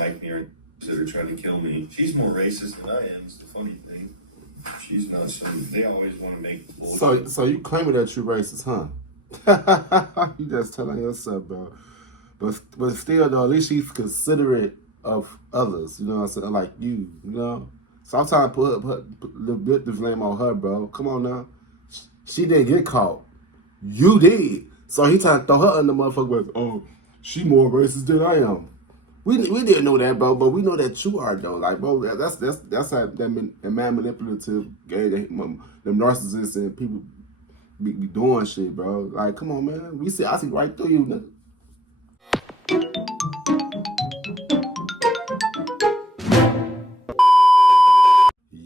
like me or that are trying to kill me. She's more racist than I am. It's the funny thing. She's not. So they always want to make bullshit. So you claiming that you racist, huh? You just telling yourself, bro. But still, though, at least she's considerate of others. You know what I'm saying? Like you know. So I'm trying to put the blame on her, bro. Come on now. She didn't get caught. You did. So he trying to throw her under the motherfucker with, oh, she more racist than I am. We didn't know that, bro, but we know that you are, though. Like, bro, that's how that man manipulative game, them narcissists and people be doing shit, bro. Like, come on, man. I see right through you, nigga.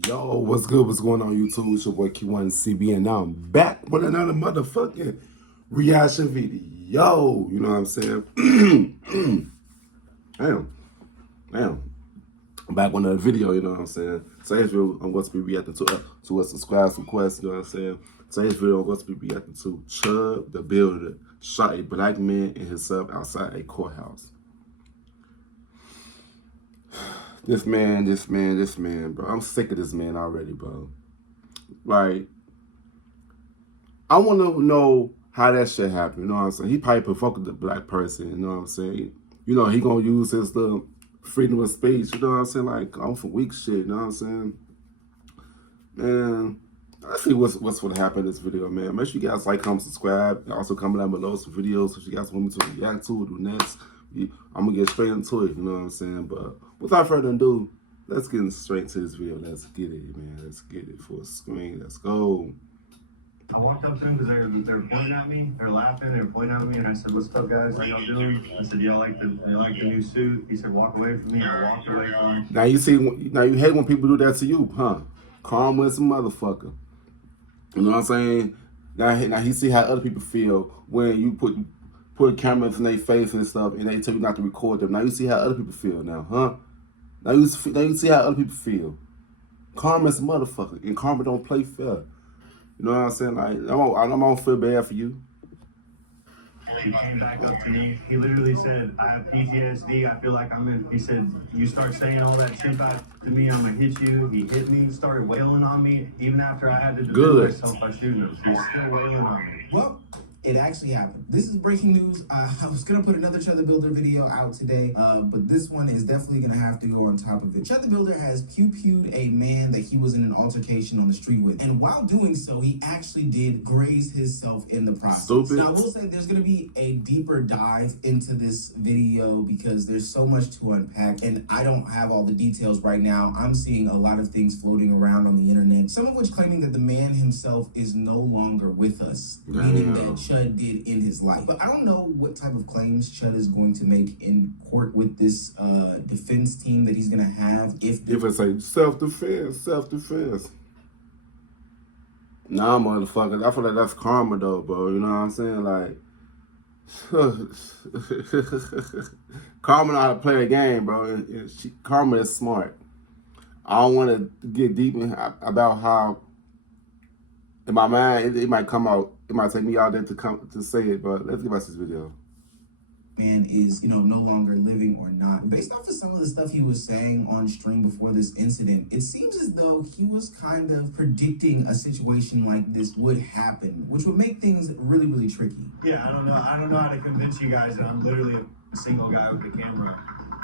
Yo, what's good? What's going on, YouTube? It's your boy Kewonis CB, and now I'm back with another motherfucking reaction video. You know what I'm saying? Damn. I'm back with another video, you know what I'm saying? Today's video, I'm going to be reacting to a subscribe request, you know what I'm saying? Today's video, I'm going to be reacting to Chud, the builder, shot a black man and himself outside a courthouse. This man, bro. I'm sick of this man already, bro. Like, I want to know how that shit happened, you know what I'm saying? He probably provoked the black person, you know what I'm saying? You know, he gonna use his little freedom of speech, you know what I'm saying? Like, I'm for weak shit, you know what I'm saying? Man, let's see what's gonna happen in this video, man. Make sure you guys like, comment, subscribe. And also comment down below some videos if you guys want me to react to or do next. I'm gonna get straight into it, you know what I'm saying? But without further ado, let's get straight to this video. Let's get it, man. Let's get it for a screen. Let's go. I walked up to him because they were pointing at me. They were laughing. They were pointing at me, and I said, "What's up, guys? How y'all doing?" I said, "Y'all like the new suit?" He said, "Walk away from me." I walked away from him. Now you hate when people do that to you, huh? Karma is a motherfucker. You know what I'm saying? Now he see how other people feel when you put cameras in their face and stuff, and they tell you not to record them. Now you see how other people feel now, huh? Now you see how other people feel. Karma is a motherfucker, and karma don't play fair. You know what I'm saying? Like, I don't feel bad for you. He came back up to me. He literally said, "I have PTSD. I feel like I'm in." He said, "You start saying all that shit back to me, I'm gonna hit you." He hit me, started wailing on me, even after I had to defend myself by shooting him. He's still wailing on me. Well, it actually happened. This is breaking news. I was gonna put another Chud the Builder video out today, but this one is definitely gonna have to go on top of it. Chud the Builder has pew-pewed a man that he was in an altercation on the street with, and while doing so, he actually did graze himself in the process. Stupid. Now, I will say there's gonna be a deeper dive into this video because there's so much to unpack, and I don't have all the details right now. I'm seeing a lot of things floating around on the internet, some of which claiming that the man himself is no longer with us, meaning that Chud did in his life. But I don't know what type of claims Chud is going to make in court with this defense team that he's going to have. If it's like self-defense. Nah, motherfucker, I feel like that's karma though, bro. You know what I'm saying? Like, karma know how to play a game, bro. Karma is smart. I don't want to get deep about how, in my mind, it might come out. It might take me out there to say it, but let's get back to this video. Man is, no longer living or not. Based off of some of the stuff he was saying on stream before this incident, it seems as though he was kind of predicting a situation like this would happen, which would make things really, really tricky. Yeah, I don't know how to convince you guys that I'm literally a single guy with the camera.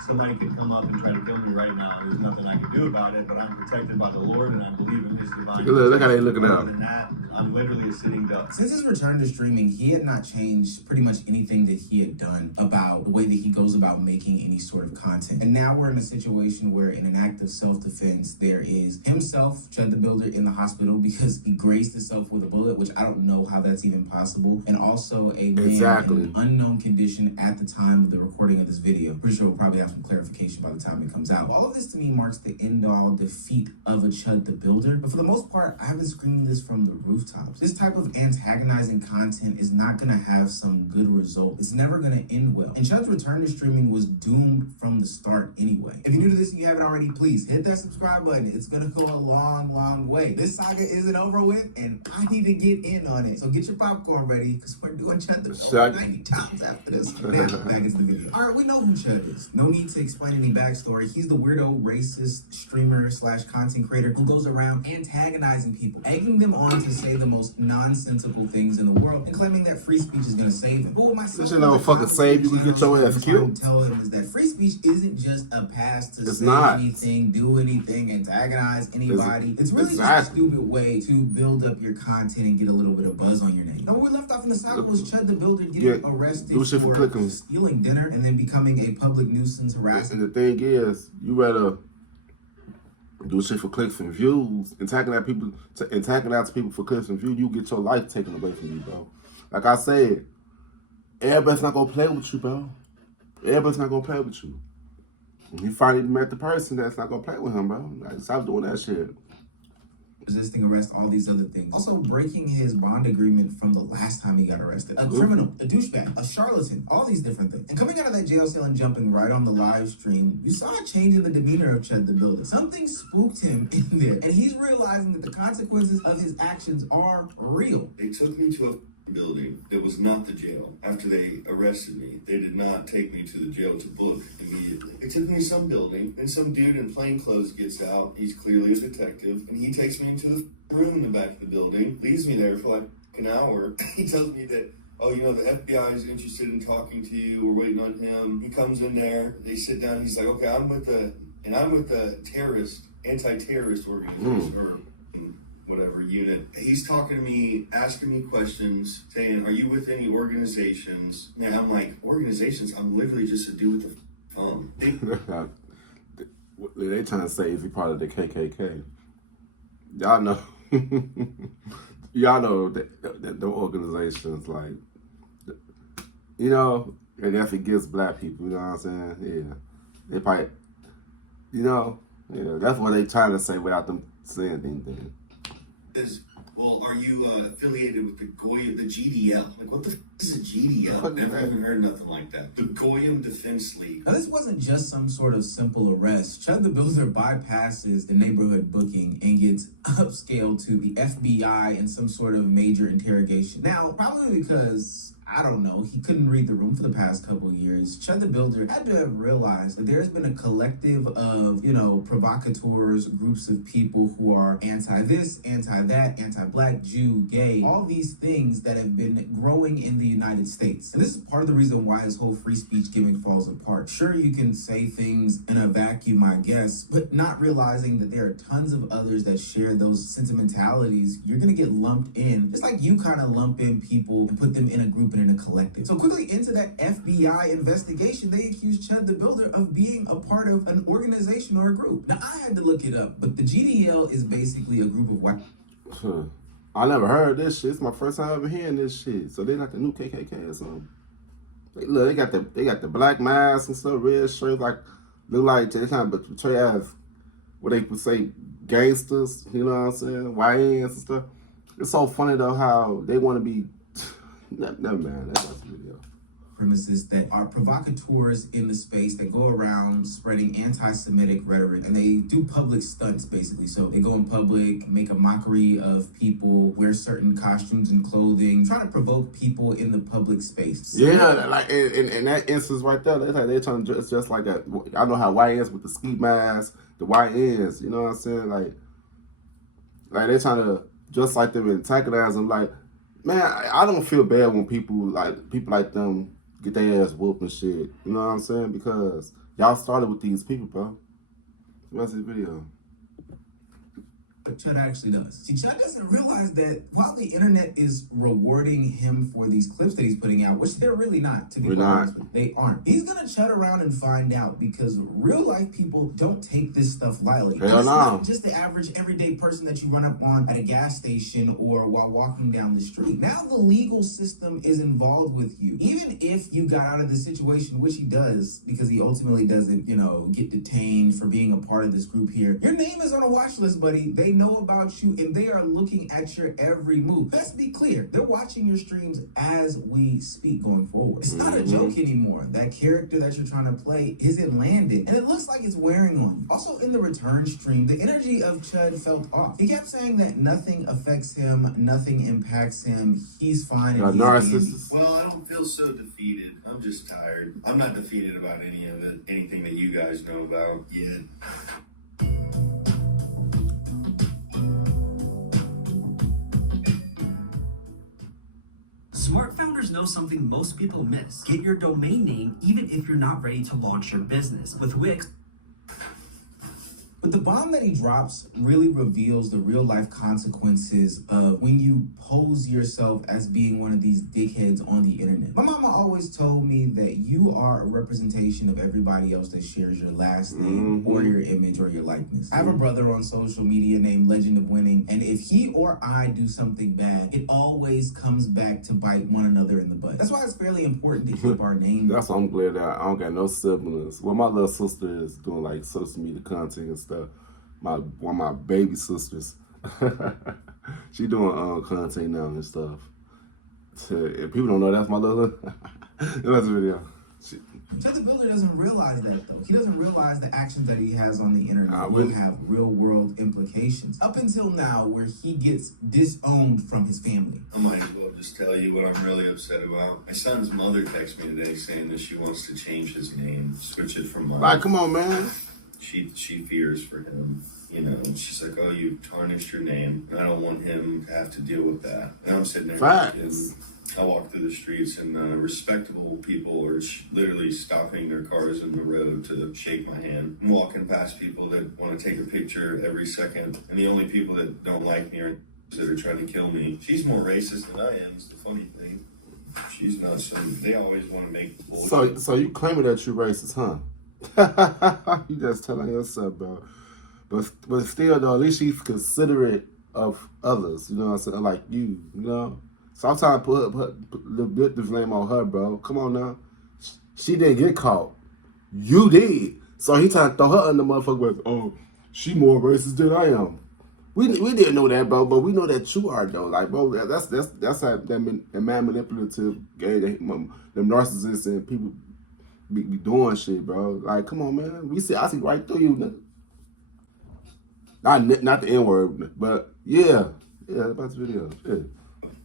Somebody could come up and try to kill me right now. There's nothing I can do about it, but I'm protected by the Lord, and I believe in His divine. Look how they looking out. Other than that, I'm literally a sitting duck. Since his return to streaming, he had not changed pretty much anything that he had done about the way that he goes about making any sort of content. And now we're in a situation where, in an act of self-defense, there is himself, Chud the Builder, in the hospital because he grazed himself with a bullet, which I don't know how that's even possible, and also a man in an unknown condition at the time of the recording of this video. Pretty sure we'll probably have some clarification by the time it comes out. All of this to me marks the end-all defeat of a Chud the Builder, but for the most part, I have been screaming this from the rooftops. This type of antagonizing content is not gonna have some good result. It's never gonna end well. And Chud's return to streaming was doomed from the start anyway. If you're new to this and you haven't already, please hit that subscribe button. It's gonna go a long, long way. This saga isn't over with, and I need to get in on it. So get your popcorn ready, because we're doing Chud the Builder 90 times after this. Now, back into the video. All right, we know who Chud is. No need need to explain any backstory. He's the weirdo, racist streamer / content creator who goes around antagonizing people, egging them on to say the most nonsensical things in the world, and claiming that free speech is gonna save him. But what my This shit don't fucking save you. You get your ass killed. Tell him is that free speech isn't just a pass to It's say not. anything, do anything, antagonize anybody. It's really just a stupid way to build up your content and get a little bit of buzz on your name. Now, where we left off in the South was Chud the Builder getting arrested for stealing dinner and then becoming a public nuisance harasser. And the thing is, you rather do shit for clicks and views, antagonize people for clicks and views, you get your life taken away from you, bro. Like I said, everybody's not gonna play with you, bro. Everybody's not gonna play with you. And he finally met the person that's not gonna play with him, bro. Like, stop doing that shit. Resisting arrest, all these other things. Also breaking his bond agreement from the last time he got arrested. A criminal, a douchebag, a charlatan, all these different things. And coming out of that jail cell and jumping right on the live stream, you saw a change in the demeanor of Chud the Builder. Something spooked him in there. And he's realizing that the consequences of his actions are real. They took me to a building that was not the jail. After they arrested me, they did not take me to the jail to book immediately. They took me to some building, and some dude in plain clothes gets out. He's clearly a detective, and he takes me into the room in the back of the building, leaves me there for like an hour. He tells me that, oh, you know, the FBI is interested in talking to you. We're waiting on him. He comes in there. They sit down. He's like, okay, I'm with the terrorist, anti-terrorist organization, or whatever unit. He's talking to me, asking me questions, saying, are you with any organizations? And I'm like, organizations? I'm literally just a dude with a phone. They trying to say, is he part of the KKK? Y'all know. Y'all know that the organizations, like, you know, and if it gets black people, you know what I'm saying? Yeah. They probably, you know, yeah, that's what they trying to say without them saying anything. Well, are you affiliated with the Goyim, the GDL? Like, what the f is a GDL? Never even heard nothing like that. The Goyim Defense League. Now, this wasn't just some sort of simple arrest. Chud the Builder bypasses the neighborhood booking and gets upscaled to the FBI in some sort of major interrogation. Now, probably because, I don't know, he couldn't read the room for the past couple of years, Chud the Builder had to have realized that there's been a collective of, you know, provocateurs, groups of people who are anti-this, anti-that, anti-black, Jew, gay, all these things that have been growing in the United States. And this is part of the reason why his whole free speech gimmick falls apart. Sure, you can say things in a vacuum, I guess, but not realizing that there are tons of others that share those sentimentalities, you're gonna get lumped in, just like you kind of lump in people and put them in a group and in a collective. So quickly into that FBI investigation, they accused Chud the Builder of being a part of an organization or a group. Now, I had to look it up, but the GDL is basically a group of white... I never heard this shit. It's my first time ever hearing this shit. So they're not the new KKK or something. Look, they got the black masks and stuff, red shirts, like look like they kind of portray as what they would say gangsters. You know what I'm saying? YNs and stuff. It's so funny though how they want to be. Never mind. That's not the video. Premises that are provocateurs in the space that go around spreading anti-Semitic rhetoric, and they do public stunts basically. So they go in public, make a mockery of people, wear certain costumes and clothing, try to provoke people in the public space. Yeah, like in that instance right there, they're trying to just like that. I know how YNs with the ski mask, the YNs, you know what I'm saying? Like they're trying to just like them antagonize them. Like, man, I don't feel bad when people like them get their ass whooped and shit. You know what I'm saying? Because y'all started with these people, bro. What's this video? But Chud actually does. See, Chud doesn't realize that while the internet is rewarding him for these clips that he's putting out, which they're really not, to be honest, they aren't. He's gonna chud around and find out because real life people don't take this stuff lightly. Hell it's no. not just the average everyday person that you run up on at a gas station or while walking down the street. Now the legal system is involved with you. Even if you got out of the situation, which he does, because he ultimately doesn't, you know, get detained for being a part of this group here. Your name is on a watch list, buddy. They know about you, and they are looking at your every move. Let's be clear, they're watching your streams as we speak going forward. It's not a joke anymore. That character that you're trying to play isn't landed, and it looks like it's wearing on you. Also, in the return stream, the energy of Chud felt off. He kept saying that nothing affects him, nothing impacts him, he's fine, and he's narcissist. Well, I don't feel so defeated. I'm just tired. I'm not defeated about any of it, anything that you guys know about yet. Smart founders know something most people miss. Get your domain name even if you're not ready to launch your business. With Wix, But the bomb that he drops really reveals the real life consequences of when you pose yourself as being one of these dickheads on the internet. My mama always told me that you are a representation of everybody else that shares your last name or your image or your likeness. I have a brother on social media named Legend of Winning, and if he or I do something bad, it always comes back to bite one another in the butt. That's why it's fairly important to keep our name. That's why I'm glad that I don't got no siblings. Well, my little sister is doing like social media content and stuff. One of my baby sisters, she doing content now and stuff. If people don't know, that's my little. That's a video. Chud the Builder doesn't realize that, though. He doesn't realize the actions that he has on the internet will have real-world implications. Up until now, where he gets disowned from his family. I might as well just tell you what I'm really upset about. My son's mother texted me today saying that she wants to change his name, switch it from mine. Like, come on, man. She fears for him. You know, she's like, oh, you tarnished your name, and I don't want him to have to deal with that. And I'm sitting there Facts. I walk through the streets, and respectable people are literally stopping their cars in the road to shake my hand. I'm walking past people that want to take a picture every second, and the only people that don't like me are that are trying to kill me. She's more racist than I am, is the funny thing. She's not they always want to make bullshit. So you claiming that you racist, huh? You just telling yourself, bro. But still, though, at least she's considerate of others. You know what I'm saying? Like you know? So I'm trying to put the victim's name on her, bro. Come on now. She didn't get caught. You did. So he trying to throw her under motherfucker with, oh, she more racist than I am. We didn't know that, bro, but we know that you are, though. Like, bro, that's how that man manipulative, gay, them narcissists and people be doing shit, bro. Like, come on, man. I see right through you, nigga. Not the N-word, but yeah, about the video. Yeah.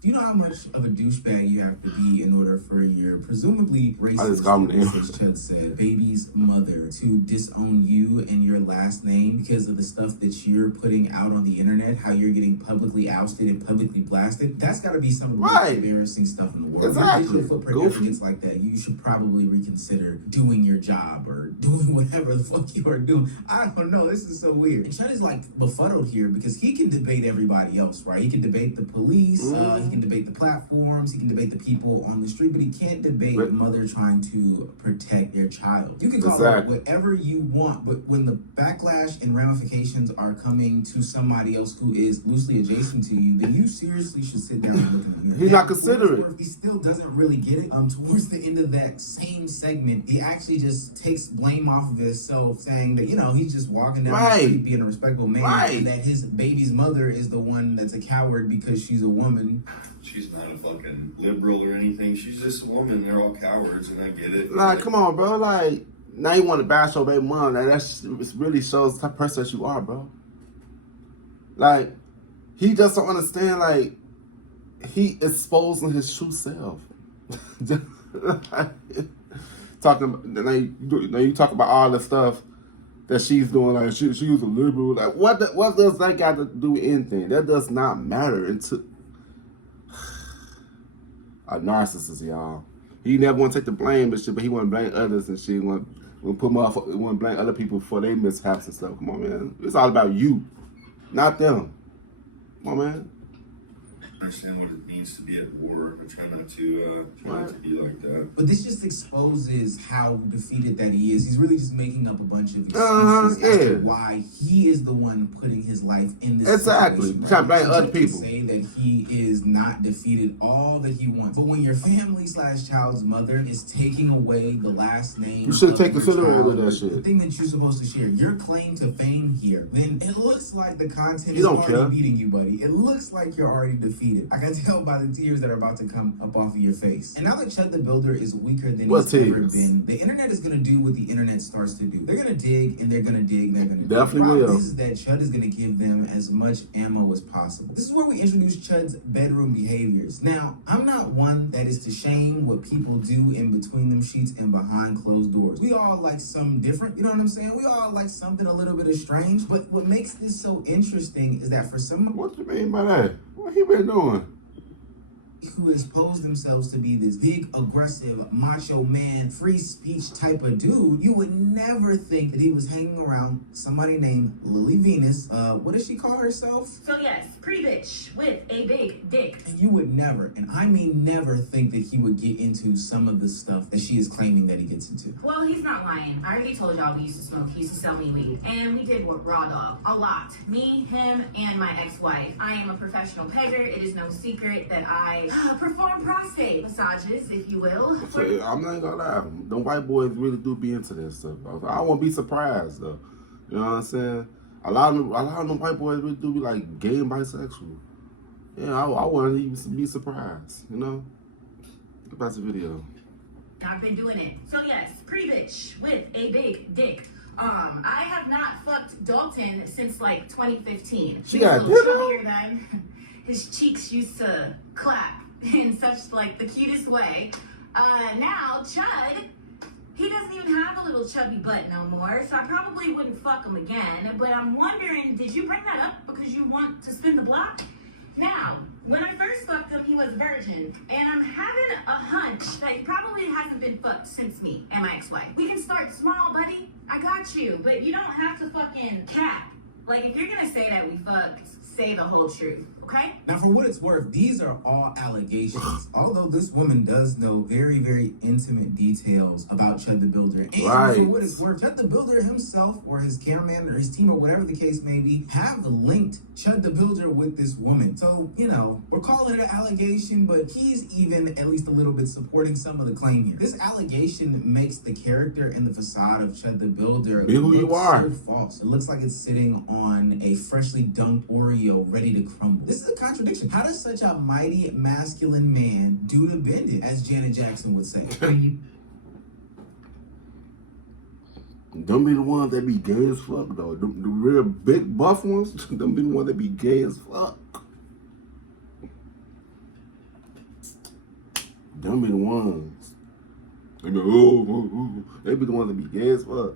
Do you know how much of a douchebag you have to be in order for your presumably I just racist, called him as Chud said, baby's mother to disown you and your last name because of the stuff that you're putting out on the internet, how you're getting publicly ousted and publicly blasted? That's got to be some of the most embarrassing stuff in the world. Exactly. If your footprint ever gets like that, you should probably reconsider doing your job or doing whatever the fuck you are doing. I don't know. This is so weird. And Chud is like befuddled here because he can debate everybody else, right? He can debate the police. He can debate the platforms, he can debate the people on the street, but he can't debate a mother trying to protect their child. You can call it whatever you want, but when the backlash and ramifications are coming to somebody else who is loosely adjacent to you, then you seriously should sit down and look at you. He's not considerate. He still doesn't really get it. Towards the end of that same segment, he actually just takes blame off of himself, saying that, you know, he's just walking down the street being a respectable man, and that his baby's mother is the one that's a coward because she's a woman. She's not a fucking liberal or anything. She's just a woman. They're all cowards, and I get it. Like, come on, bro. Like, now you want to bash your baby mom. Like, that really shows the type of person that you are, bro. Like, he just don't understand, like, he exposing his true self. You talk about all the stuff that she's doing, like, she was a liberal. Like, what does that got to do with anything? That does not matter until... A narcissist, y'all. He never want to take the blame and shit, but he want to blame others and shit. He want to blame other people for their mishaps and stuff. Come on, man. It's all about you, not them. Come on, man. understand what it means to be at war. I try not to be like that. But this just exposes how defeated that he is. He's really just making up a bunch of excuses as to why he is the one putting his life in this situation. You can't blame other people. Say that he is not defeated all that he wants. But when your family/child's mother is taking away the last name, you should take consideration of that shit. The thing that you're supposed to share, your claim to fame here, then it looks like the content You is don't already care. beating you, buddy. It looks like you're already defeated. I can tell by the tears that are about to come up off of your face. And now that Chud the Builder is weaker than he's ever been, the internet is going to do what the internet starts to do. They're going to dig and they're going to dig. They're going to definitely will. This is that Chud is going to give them as much ammo as possible. This is where we introduce Chud's bedroom behaviors. Now, I'm not one that is to shame what people do in between them sheets and behind closed doors. We all like something different. You know what I'm saying? We all like something a little bit of strange. But what makes this so interesting is that for someone, what you mean by that? What he been doing? Who has posed themselves to be this big, aggressive, macho man, free speech type of dude, you would never think that he was hanging around somebody named Lily Venus. What does she call herself? So yes, pretty bitch with a big dick. And you would never, and I mean never, think that he would get into some of the stuff that she is claiming that he gets into. Well, he's not lying. I already told y'all we used to smoke. He used to sell me weed. And we did work raw dog. A lot. Me, him, and my ex-wife. I am a professional pegger. It is no secret that I perform prostate massages, if you will. I'm not gonna lie. The white boys really do be into that stuff. I won't be surprised though. You know what I'm saying? A lot of them white boys really do be like gay and bisexual. Yeah, I wouldn't even be surprised. You know? Get back to the video. I've been doing it. So yes, pretty bitch with a big dick. I have not fucked Dalton since like 2015. She He was got a little ditto? chubbier then. His cheeks used to clap in such like the cutest way. Now Chud, he doesn't even have a little chubby butt no more, so I probably wouldn't fuck him again. But I'm wondering, did you bring that up because you want to spin the block? Now, when I first fucked him, he was a virgin, and I'm having a hunch that he probably hasn't been fucked since me and my ex-wife. We can start small, buddy. I got you, but you don't have to fucking cap. Like, if you're gonna say that we fucked, say the whole truth, okay? Now, for what it's worth, these are all allegations. Although this woman does know very, very intimate details about Chud the Builder. And for what it's worth, Chud the Builder himself, or his cameraman, or his team, or whatever the case may be, have linked Chud the Builder with this woman. So, you know, we're calling it an allegation, but he's even at least a little bit supporting some of the claim here. This allegation makes the character and the facade of Chud the Builder look so false. It looks like it's sitting on a freshly dunked Oreo ready to crumble. This is a contradiction. How does such a mighty masculine man do the bending, as Janet Jackson would say? Them be the ones that be gay as fuck though. The real big buff ones, them be the ones that be gay as fuck. Them be the ones. They be, they be the ones that be gay as fuck.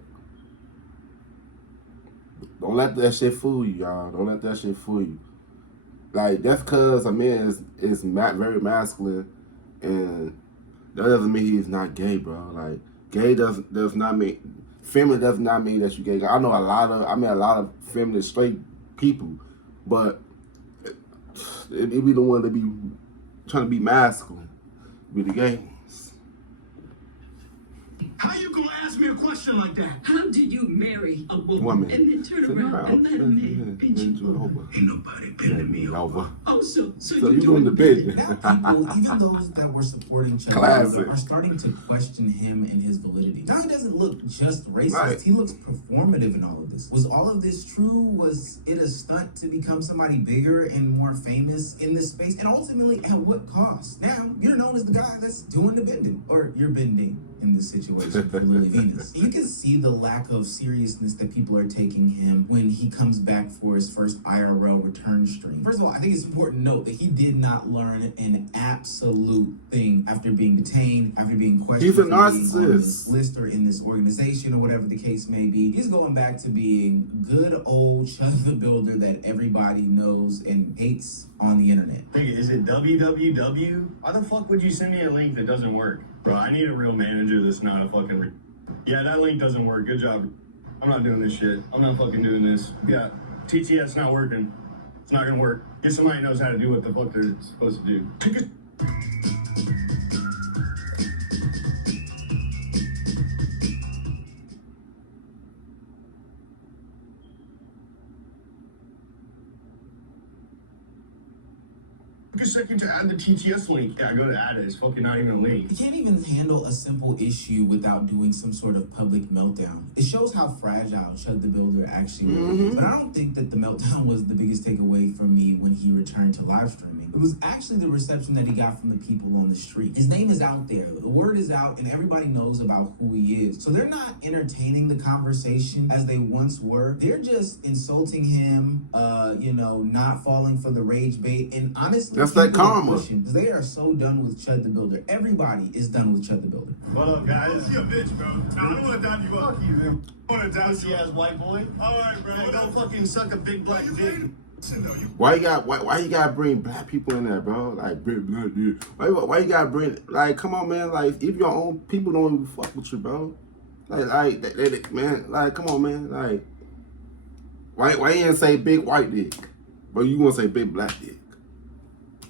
Don't let that shit fool you, y'all. Don't let that shit fool you. Like, that's because a man is very masculine, and that doesn't mean he's not gay, bro. Like, gay does not mean, feminine does not mean that you gay. I know a lot of feminine straight people, but it be the one that be trying to be masculine, be the gays. How you gonna ask me a question like that? How did you marry a Woman. and then turn around and let a man bend you over? Ain't nobody bending me over. Oh, so you doing the bending. Now people, even those that were supporting Chud are starting to question him and his validity. Now he doesn't look just racist. Right. He looks performative in all of this. Was all of this true? Was it a stunt to become somebody bigger and more famous in this space? And ultimately, at what cost? Now, you're known as the guy that's doing the bending. Or you're bending in this situation for Lily Venus. You can see the lack of seriousness that people are taking him when he comes back for his first IRL return stream. First of all, I think it's important to note that he did not learn an absolute thing after being detained, after being questioned. He's a narcissist. On this list or in this organization or whatever the case may be. He's going back to being good old Chud the Builder that everybody knows and hates on the internet. Is it www? Why the fuck would you send me a link that doesn't work? Bro, I need a real manager that's not a fucking... Yeah, that link doesn't work. Good job. I'm not doing this shit. I'm not fucking doing this. Yeah, TTS not working. It's not gonna work. Get somebody who knows how to do what the fuck they're supposed to do. Take a second to add the TTS link. Yeah, I go to add it. It's fucking not even a link. He can't even handle a simple issue without doing some sort of public meltdown. It shows how fragile Chud the Builder actually really is. But I don't think that the meltdown was the biggest takeaway for me when he returned to live streaming. It was actually the reception that he got from the people on the street. His name is out there. The word is out and everybody knows about who he is. So they're not entertaining the conversation as they once were. They're just insulting him, not falling for the rage bait. And honestly, that's that karma. Because they are so done with Chud the Builder. Everybody is done with Chud the Builder. What up, guys? You a bitch, bro. Nah, I don't want to down you up. Fuck you, man. I want to down you ass white boy. All right, bro. Hey, don't fucking suck a big black dick. Why you gotta bring black people in there, bro? Like, big black dude. Why you gotta bring, like, come on, man. Like, if your own people don't even fuck with you, bro. Man, like, come on, man. Like, why you didn't say big white dick, but you want to say big black dick?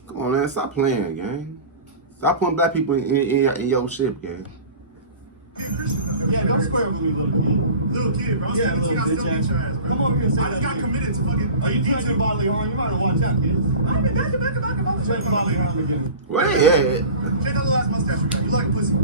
Come on, man. Stop playing, gang. Stop putting black people in your ship, gang. Yeah, don't square with me, little kid. Little kid, bro. Yeah, little bitch ass. Come over here and say that. I just got committed to fucking. Are you teaching bodily harm? You might want to watch out, kid. I'm back. Straight bodily harm again. Wait. Check out the last mustache you got. You like a pussy.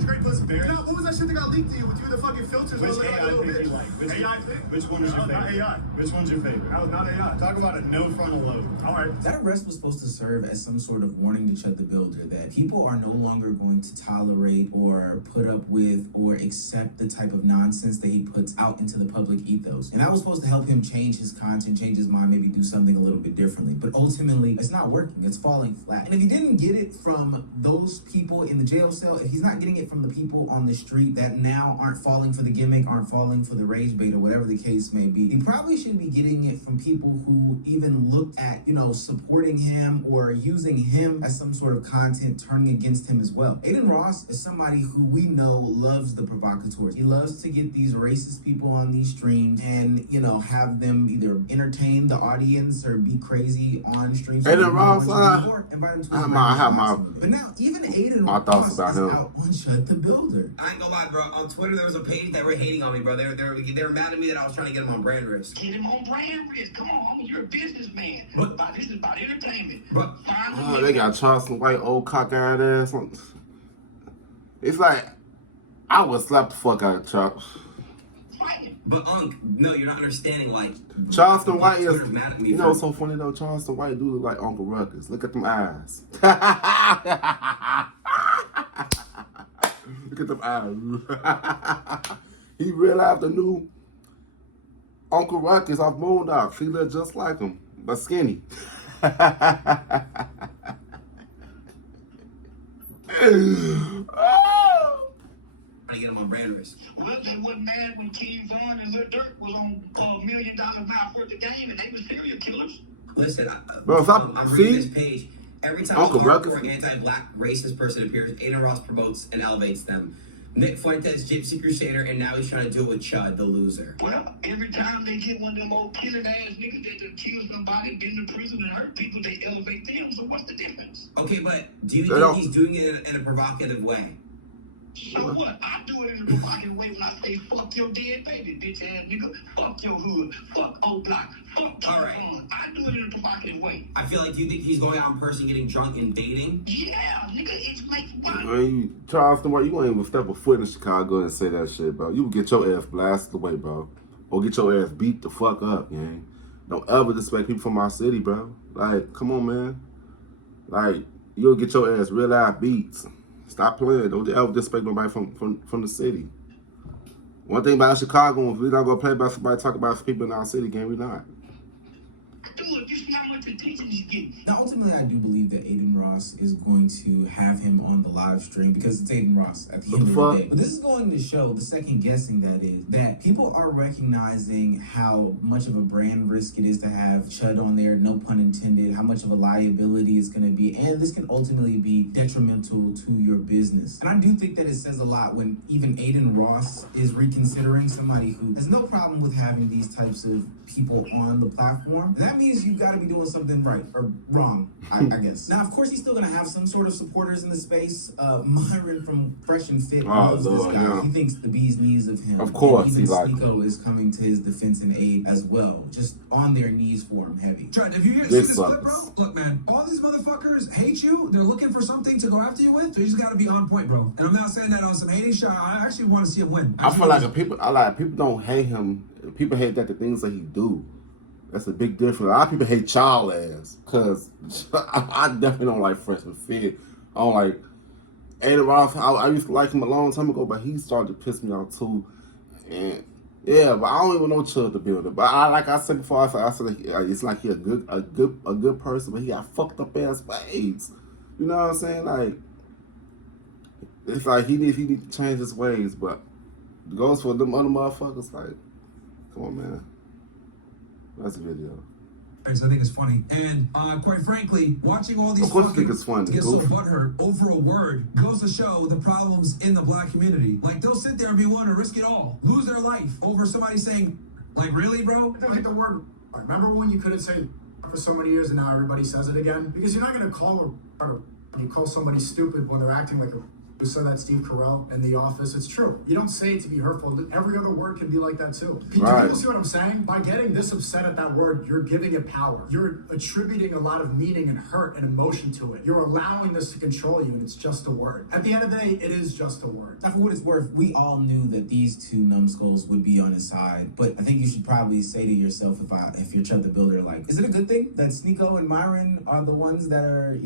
Straight pussy, Barry. Now, what was that shit that got leaked to you with you the fucking filters? Which AI pic you like? Which AI pic? Which one is your favorite? Not AI. Which one's your favorite? That was not AI. Talk about a no frontal lobe. All right. That arrest was supposed to serve as some sort of warning to Chud the Builder that people are no longer going to tolerate or put up with or accept the type of nonsense that he puts out into the public ethos. And that was supposed to help him change his content, change his mind, maybe do something a little bit differently. But ultimately, it's not working. It's falling flat. And if he didn't get it from those people in the jail cell, if he's not getting it from the people on the street that now aren't falling for the gimmick, aren't falling for the rage bait or whatever the case may be, he probably should be getting it from people who even looked at, supporting him or using him as some sort of content turning against him as well. Aiden Ross is somebody who we know loves the provocateurs. He loves to get these racist people on these streams and, have them either entertain the audience or be crazy on streams. Aiden Ross, but now even Aiden my thoughts Ross about is him. out on Chud the Builder. I ain't gonna lie, bro. On Twitter, there was a page that were hating on me, bro. They were mad at me that I was trying to get him on brand risk. Get him on brand risk. Come on, homie. You're a businessman. This is about entertainment. But they got Charleston White, old cock-eyed ass. It's like, I would slap the fuck out of Charles. But no, you're not understanding. Like, Charleston White is, mad at me, what's so funny though? Charleston White do look like Uncle Ruckus. Look at them eyes. Look at them eyes. He realized the new Uncle Ruckus off Moondocks. He looked just like him, but skinny. To get him on brand risk. Well, they wasn't mad when King Vaughn and Lil Durk was on $1 million mouth worth of game and they were serial killers. Listen, bro, stop. I'm reading this page. Every time Uncle a Ruckus hardcore anti-black racist person appears, Aiden Ross promotes and elevates them. Nick Fuentes, Gypsy Crusader, and now he's trying to do it with Chud, the loser. Well, every time they get one of them old killing ass niggas that done killed somebody, been to prison and hurt people, they elevate them. So what's the difference? Okay, but do you think he's doing it in a provocative way? So what? I do it in a provocative way when I say fuck your dead baby, bitch ass nigga. Fuck your hood. Fuck old block. Fuck King Vaughn. I do it in a provocative way. I feel like, do you think he's going out in person, getting drunk and dating? Yeah, nigga, it makes one. Man, Charleston White, you won't even step a foot in Chicago and say that shit, bro. You will get your ass blasted away, bro. Or get your ass beat the fuck up, gang. Don't ever disrespect people from our city, bro. Like, come on, man. Like, you'll get your ass real life beats. Stop playing. Don't ever disrespect nobody from the city. One thing about Chicago, if we're not gonna play about somebody talk about people in our city, gang, we not. Dude, you see how much the attention he's getting. Now, ultimately, I do believe that Aiden Ross is going to have him on the live stream because it's Aiden Ross at the end of the day. But this is going to show, the second guessing that is, that people are recognizing how much of a brand risk it is to have Chud on there, no pun intended, how much of a liability it's going to be, and this can ultimately be detrimental to your business. And I do think that it says a lot when even Aiden Ross is reconsidering somebody who has no problem with having these types of people on the platform. And that means you've got to be doing something right or wrong, I guess. Now, of course, he's still going to have some sort of supporters in the space. Myron from Fresh and Fit loves this guy. Yeah. He thinks the bee's knees of him. Of course, and even Sneeko is coming to his defense and aid as well, just on their knees for him heavy. Chud, if you see this clip, bro, look, man, all these motherfuckers hate you. They're looking for something to go after you with. So you just got to be on point, bro. And I'm not saying that on some hating shot. I actually want to see him win. I feel like people don't hate him. People hate that the things that he do. That's a big difference. A lot of people hate child ass because I definitely don't like Fresh and Fit. I don't like Aiden Ross. I used to like him a long time ago, but he started to piss me off too. And yeah, but I don't even know Chud the Builder. But like I said before, I said it's like he a good person, but he got fucked up ass ways. You know what I'm saying? Like it's like he need to change his ways, but it goes for them other motherfuckers. Like, come on, man. That's a video. I think it's funny. And quite frankly, watching all these of course I think it's funny. Get so butthurt over a word goes to show the problems in the black community. Like, they'll sit there and be willing to risk it all, lose their life over somebody saying, like, really, bro? I think the word, remember when you couldn't say for so many years and now everybody says it again? Because you're not going to call you call somebody stupid when they're acting like a... We said that Steve Carell in The Office. It's true. You don't say it to be hurtful. Every other word can be like that too. Do people see what I'm saying? By getting this upset at that word, you're giving it power. You're attributing a lot of meaning and hurt and emotion to it. You're allowing this to control you, and it's just a word. At the end of the day, it is just a word. Now, for what it's worth, we all knew that these two numbskulls would be on his side, but I think you should probably say to yourself, if you're Chud the Builder, like, is it a good thing that Sneeko and Myron are the ones that are,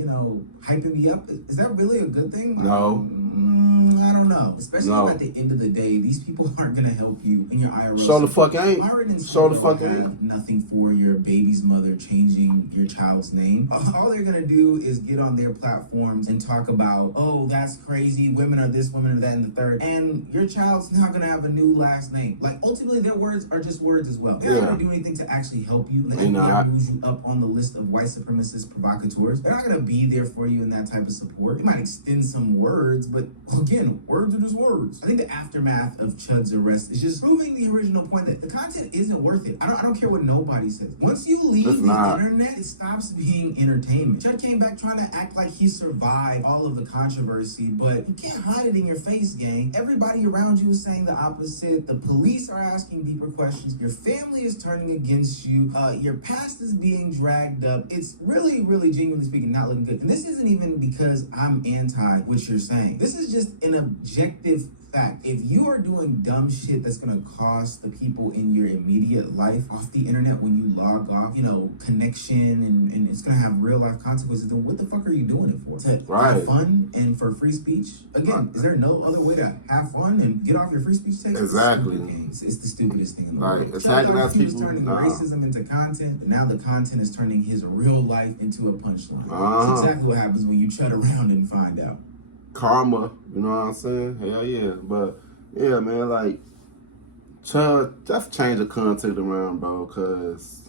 hyping me up? Is that really a good thing? No. I don't know. Especially if at the end of the day, these people aren't going to help you in your IRL. Show the fuck ain't. Myron and Show the fuck have ain't. nothing for your baby's mother changing your child's name. All they're going to do is get on their platforms and talk about, oh, that's crazy. Women are this, women are that, and the third. And your child's not going to have a new last name. Like, ultimately, their words are just words as well. They're not going to do anything to actually help you. They're not moves you up on the list of white supremacist provocateurs. They're not going to be there for you in that type of support. They might extend some words, but again, words are just words. I think the aftermath of Chud's arrest is just proving the original point that the content isn't worth it. I don't care what nobody says. Once you leave the internet, it stops being entertainment. Chud came back trying to act like he survived all of the controversy, but you can't hide it in your face, gang. Everybody around you is saying the opposite. The police are asking deeper questions. Your family is turning against you. Your past is being dragged up. It's really, really, genuinely speaking, not looking good. And this isn't even because I'm anti what you're saying. This is just an objective fact. If you are doing dumb shit that's gonna cost the people in your immediate life off the internet when you log off, connection and it's gonna have real life consequences, then what the fuck are you doing it for? To have fun and for free speech? Again, is there no other way to have fun and get off your free speech text? Exactly. It's the stupidest thing in the world. He was turning racism into content, but now the content is turning his real life into a punchline. That's exactly what happens when you chud around and find out. Karma, you know what I'm saying? Hell yeah. But yeah, man, like Chud, just change the content around, bro, cause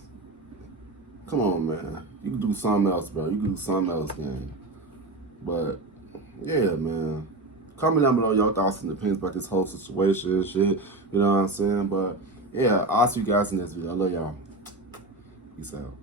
come on, man. You can do something else, bro. You can do something else, man. But yeah, man. Comment down below your thoughts and opinions about this whole situation and shit. You know what I'm saying? But yeah, I'll see you guys in this video. I love y'all. Peace out.